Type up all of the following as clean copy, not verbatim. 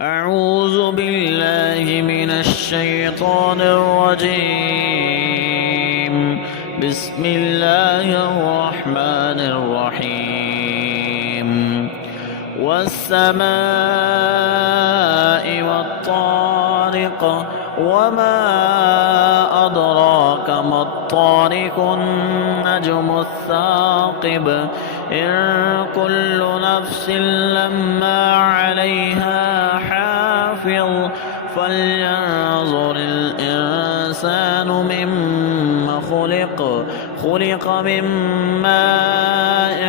أعوذ بالله من الشيطان الرجيم. بسم الله الرحمن الرحيم. والسماء والطارق وما أدراك ما الطارق النجم الثاقب إن كل نفس لما عليها حافظ فلينظر الإنسان مما خلق من ماء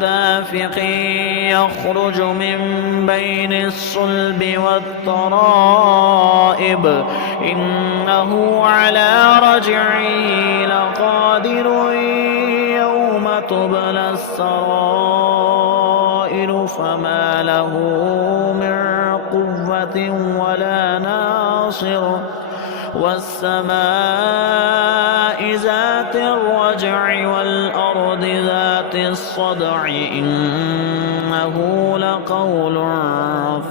دافق يخرج من بين الصلب والترائب إنه على رجعه لقادر يوم تبلى السرائر فما له من قوة ولا ناصر والسماء ذات الرجع والأرض ذات الصدع إنه لقول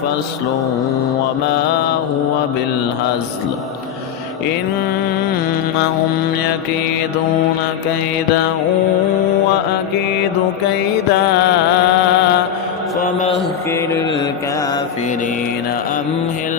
فصل وما هو بالهزل إنهم يكيدون كيدا وأكيد كيدا فمهل الكافرين أمهل